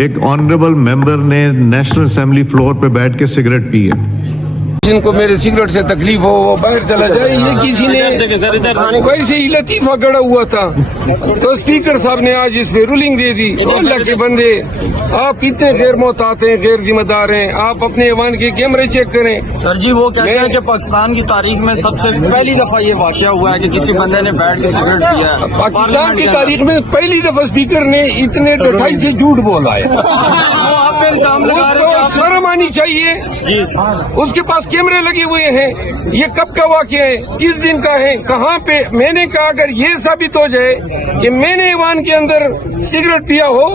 ایک آنریبل ممبر نے national assembly floor پہ بیٹھ کے سگریٹ پی ہے. جن کو میرے سگریٹ سے تکلیف ہو وہ باہر چلا جائے. یہ کسی نے ویسے ہی لطیفہ گڑا ہوا تھا تو اسپیکر صاحب نے آج اس پہ رولنگ دے دی. اللہ کے بندے آپ اتنے غیر محتاط ہیں, غیر ذمہ دار ہیں. آپ اپنے ایوان کے کیمرے چیک کریں. سر جی وہ کہتے ہیں کہ پاکستان کی تاریخ میں سب سے پہلی دفعہ یہ واقعہ ہوا ہے کہ کسی بندے نے بیٹھ کے سگریٹ پیا ہے. پاکستان کی تاریخ میں پہلی دفعہ اسپیکر نے اتنے ڈٹائی سے جھوٹ بولا ہے. شرم آنی چاہیے. اس کے پاس کیمرے لگے ہوئے ہیں. یہ کب کا واقعہ ہے, کس دن کا ہے, کہاں پہ؟ میں نے کہا اگر یہ ثابت ہو جائے کہ میں نے ایوان کے اندر سگریٹ پیا ہو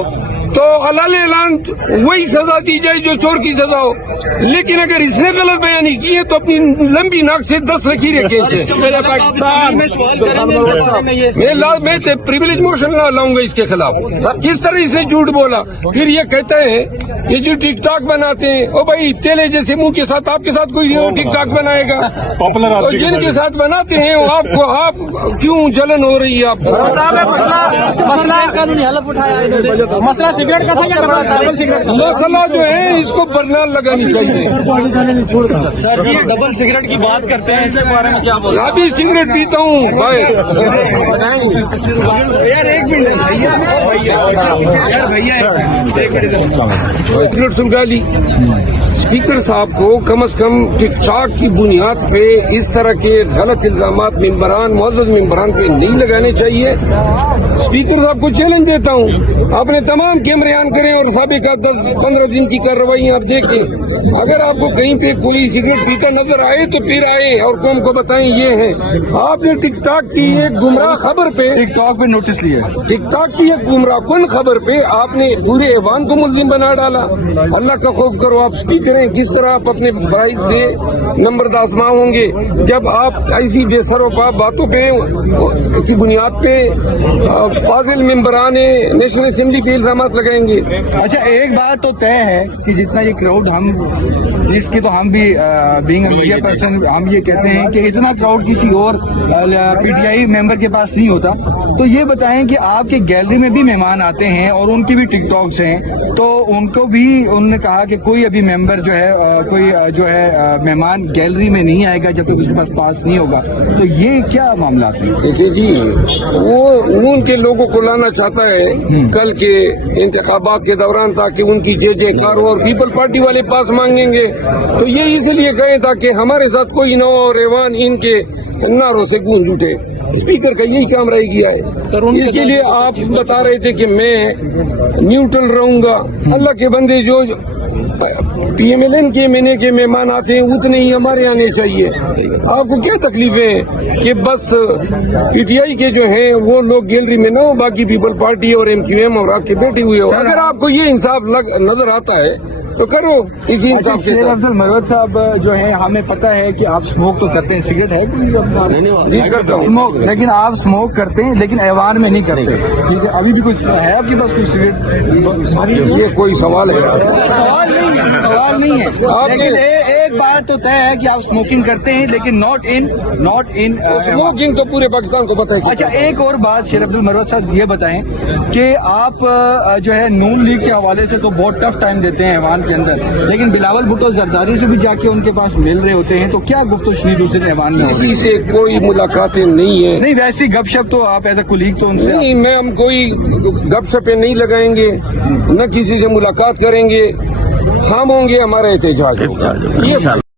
تو علال اعلان وہی سزا دی جائے جو چور کی سزا ہو. لیکن اگر اس نے غلط بیانی کی ہے تو اپنی لمبی ناک سے 10 لکیریں کھینچے. میں پریویلیج موشن لاؤں گا اس کے خلاف. کس طرح اس نے جھوٹ بولا. پھر یہ کہتا ہے کہ جو ٹک ٹاک بناتے ہیں, او بھائی تیلے جیسے منہ کے ساتھ آپ کے ساتھ کوئی ٹک ٹاک بنائے گا؟ تو جن کے ساتھ بناتے ہیں آپ کو آپ کیوں جلن ہو رہی ہے؟ آپ کو مسئلہ سگریٹ کا تھا, مسئلہ جو ہے اس کو برنال لگانی چاہیے. سر جی ڈبل سگریٹ کی بات کرتے ہیں, اس کے بارے میں کیا بولیں؟ ابھی سگریٹ پیتا ہوں بھائی. سگریٹ سلگا لی. اسپیکر صاحب کو کم از کم ٹک ٹاک کی بنیاد پہ اس طرح کے غلط الزامات معزز ممبران پہ نہیں لگانے چاہیے. اسپیکر صاحب کو چیلنج دیتا ہوں, اپنے تمام کیمرے آن کریں اور سابقہ 10-15 دن کی کارروائی آپ دیکھیں. اگر آپ کو کہیں پہ کوئی سگریٹ پیتا نظر آئے تو پھر آئے اور قوم کو بتائیں یہ ہے. آپ نے ٹک ٹاک کی ایک گمراہ خبر پہ ٹک ٹاک پہ نوٹس لیا, ٹک ٹاک کی ایک گمراہ کن خبر پہ آپ نے پورے ایوان کو ملزم بنا ڈالا. اللہ کا خوف کرو. آپ اسپیکر ہیں, کس طرح آپ اپنے فرائض سے نمبردازماں ہوں گے جب آپ ایسی بے سر و پا باتوں پہ کی بنیاد پہ فاضل ممبران نیشنل اسمبلی پہ الزامات لگائیں گے. اچھا ایک بات تو طے ہے کہ جتنا یہ کراؤڈ ہم اس کی تو ہم بھی بینگ اے میڈیا پرسن ہم یہ کہتے ہیں کہ اتنا کراؤڈ کسی اور پی ٹی آئی ممبر کے پاس نہیں ہوتا. تو یہ بتائیں کہ آپ کے گیلری میں بھی مہمان آتے ہیں اور ان کی بھی ٹک ٹاکس ہیں, تو ان کو بھی انہوں نے کہا کہ کوئی ابھی ممبر جو ہے کوئی جو ہے مہمان گیلری میں نہیں آئے گا جب تک اس کے پاس نہیں ہوگا. تو یہ کیا معاملات ہیں؟ دیکھیے جی, وہ ان کے لوگوں کو لانا چاہتا ہے کل کے انتخابات کے دوران تاکہ ان کی جے کاروں اور پیپل پارٹی والے پاس مانگیں گے. تو یہ اس لیے کہیں تاکہ ہمارے ساتھ کوئی نہ ہو اور ایوان ان کے نعروں سے گونج اٹھے. اسپیکر کا یہی کام رہ گیا ہے. اس کے لیے آپ بتا رہے تھے کہ میں نیوٹرل رہوں گا. اللہ کے بندے جو پی ایم ایل این کے مہینے کے مہمان آتے ہیں اتنے ہی ہمارے آنے چاہیے. آپ کو کیا تکلیف ہے کہ بس پی ٹی آئی کے جو ہیں وہ لوگ گیلری میں نہ ہو, باقی پیپل پارٹی اور ایم کیو ایم اور آپ کے بیٹھے ہوئے ہو. اگر آپ کو یہ انصاف نظر آتا ہے تو کرو اسی انصاف کے ساتھ. افضل مروت صاحب جو ہیں ہمیں پتہ ہے کہ آپ اسموک تو کرتے ہیں, سگریٹ ہے نہیں کرتا ہوں اسموک, لیکن آپ اسموک کرتے ہیں لیکن ایوان میں نہیں کرتے. ٹھیک ہے, ابھی بھی کچھ ہے آپ کے پاس کوئی سگریٹ؟ یہ کوئی سوال ہے؟ سوال نہیں ہے. لیکن ایک بات تو طے ہے کہ آپ اسموکنگ کرتے ہیں لیکن ناٹ ان اسموکنگ تو پورے پاکستان کو پتہ ہے. اچھا ایک اور بات شیر افضل مروت صاحب یہ بتائیں کہ آپ جو ہے نون لیگ کے حوالے سے تو بہت ٹف ٹائم دیتے ہیں ایوان کے اندر, لیکن بلاول بھٹو زرداری سے بھی جا کے ان کے پاس مل رہے ہوتے ہیں, تو کیا گفت و شنید دوسرے ایوان میں؟ کسی سے کوئی ملاقاتیں نہیں ہیں. نہیں ویسی گپ شپ تو آپ ایز اے کولیگ تو ان سے نہیں, میں ہم کوئی گپ شپیں نہیں لگائیں گے, نہ کسی سے ملاقات کریں گے. ہم ہوں گے, ہمارا احتجاج ہوگا. یہ